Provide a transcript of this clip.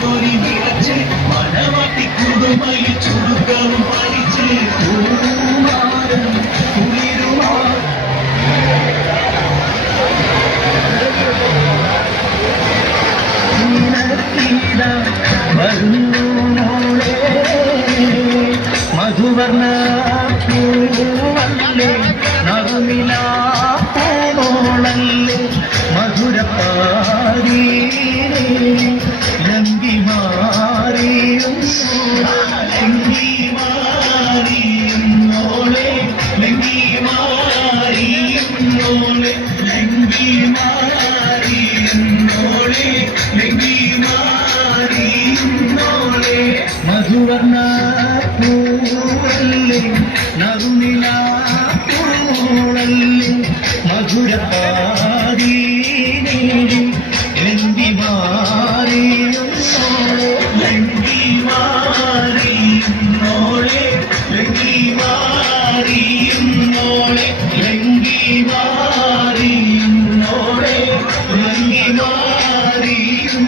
തൊരി വിളച്ച് മണവാട്ടി കുടുമയിൽ ചുടുക്കവും പഠിച്ച് പൂമാരം കുളിരുമാ വരുന്നു മോളെ മധുവർണ്ണ പൂവല്ലേ നറുമിലാ പൂമോളല്ലേ മധുരപ്പാരീരേ ലങ്കി മാറിയും ലങ്കി മാറിയും മോളെ ലങ്കി മാറിയും മോളെ ലങ്കി മാറിയും മോളെ ലങ്കി മാറിയും മോളെ മധുവർണ്ണ പൂവല്ലേ നറുനിലാ പൂളല്ലേ മധുരപ്പാരീരേ ലങ്കി മാറിയും മോളെ ലങ്കി മാറിയും മോളെ ലങ്കി മാറിയും മോളെ ലങ്കി മാറിയും മോളെ ലങ്കി മാറിയും